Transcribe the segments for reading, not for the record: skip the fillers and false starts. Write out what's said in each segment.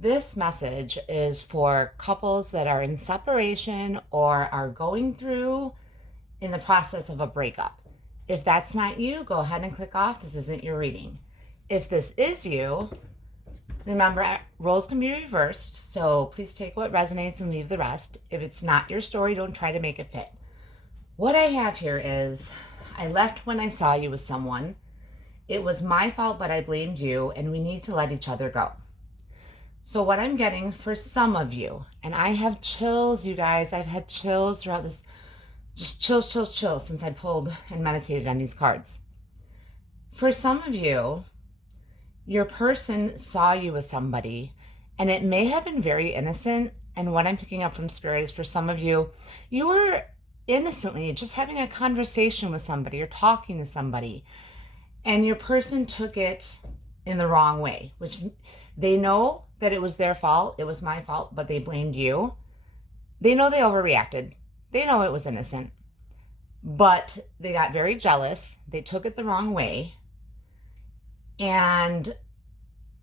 This message is for couples that are in separation or are going through in the process of a breakup. If that's not you, go ahead and click off. This isn't your reading. If this is you, remember, roles can be reversed, so please take what resonates and leave the rest. If it's not your story, don't try to make it fit. What I have here is, I left when I saw you with someone. It was my fault, but I blamed you, and we need to let each other go. So what I'm getting for some of you, and I have chills, you guys. I've had chills throughout this, just chills since I pulled and meditated on these cards. For some of you, your person saw you with somebody, and it may have been very innocent. And what I'm picking up from Spirit is, for some of you, you were innocently just having a conversation with somebody or talking to somebody, and your person took it in the wrong way, which they know that it was their fault. It was my fault, but they blamed you. They know they overreacted. They know it was innocent, but they got very jealous. They took it the wrong way. And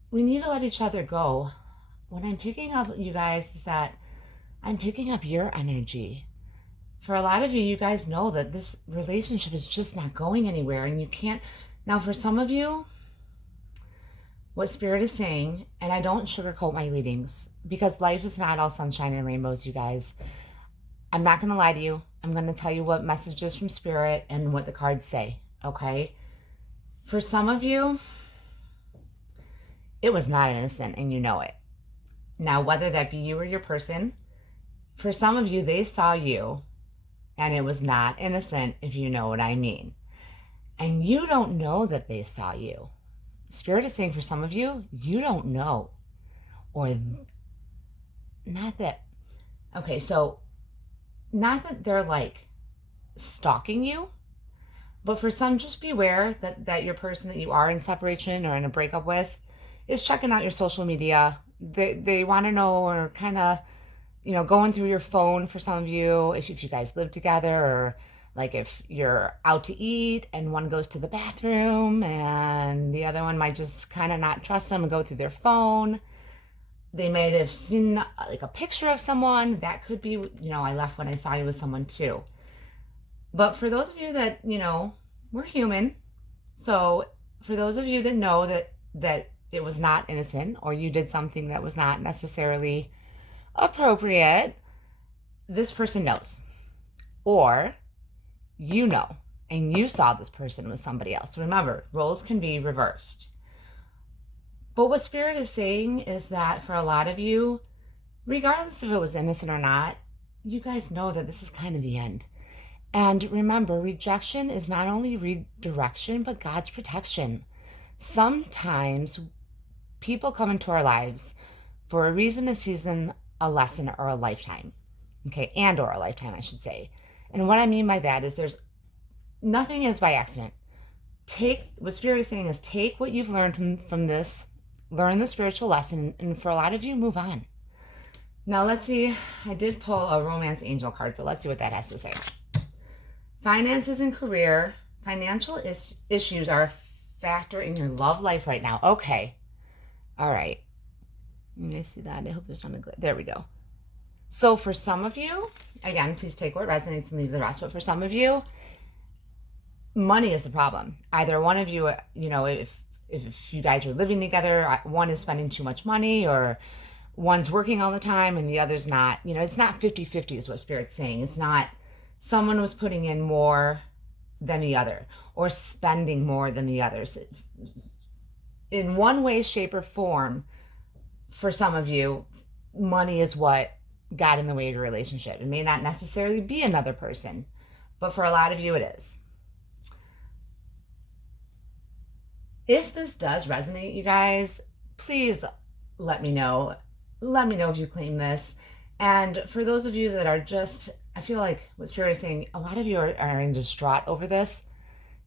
we need to let each other go. What I'm picking up, you guys, is that I'm picking up your energy. For a lot of you, you guys know that this relationship is just not going anywhere, and you can't. Now, for some of you, what Spirit is saying, and I don't sugarcoat my readings, because life is not all sunshine and rainbows, you guys. I'm not going to lie to you. I'm going to tell you what messages from Spirit and what the cards say, okay? For some of you, it was not innocent, and you know it. Now, whether that be you or your person, for some of you, they saw you, and it was not innocent, if you know what I mean. And you don't know that they saw you. Spirit is saying, for some of you, you don't know. Or not that, okay, so not that they're like stalking you, but for some, just beware that your person that you are in separation or in a breakup with is checking out your social media. They want to know, or kind of, going through your phone for some of you, if you guys live together, or like if you're out to eat and one goes to the bathroom and the other one might just kind of not trust them and go through their phone. They might have seen like a picture of someone. That could be, I left when I saw you with someone too. But for those of you that, we're human. So for those of you that know that it was not innocent, or you did something that was not necessarily appropriate, this person knows. Or you know, and you saw this person with somebody else. So remember, roles can be reversed. But what Spirit is saying is that for a lot of you, regardless if it was innocent or not, you guys know that this is kind of the end. And remember, rejection is not only redirection, but God's protection. Sometimes people come into our lives for a reason, a season, a lesson, or a lifetime. Okay, and or a lifetime, I should say. And what I mean by that is, nothing is by accident. What Spirit is saying is, take what you've learned from this, learn the spiritual lesson, and for a lot of you, move on. Now let's see, I did pull a romance angel card, so let's see what that has to say. Finances and career, financial issues are a factor in your love life right now. Okay, all right. You may see that. I hope there's not a glare. There we go. So for some of you, again, please take what resonates and leave the rest. But for some of you, money is the problem. Either one of you, if you guys are living together, one is spending too much money, or one's working all the time and the other's not. It's not 50-50 is what Spirit's saying. It's not someone was putting in more than the other or spending more than the others. In one way, shape, or form, for some of you, money is what got in the way of your relationship. It may not necessarily be another person, but for a lot of you, it is. If this does resonate, you guys, please let me know. Let me know if you claim this. And for those of you that are just, I feel like what Spirit is saying, a lot of you are in distraught over this.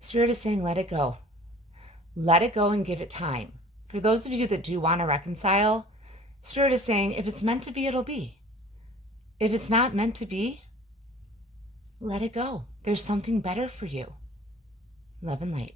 Spirit is saying, let it go. Let it go and give it time. For those of you that do want to reconcile, Spirit is saying, if it's meant to be, it'll be. If it's not meant to be, let it go. There's something better for you. Love and light.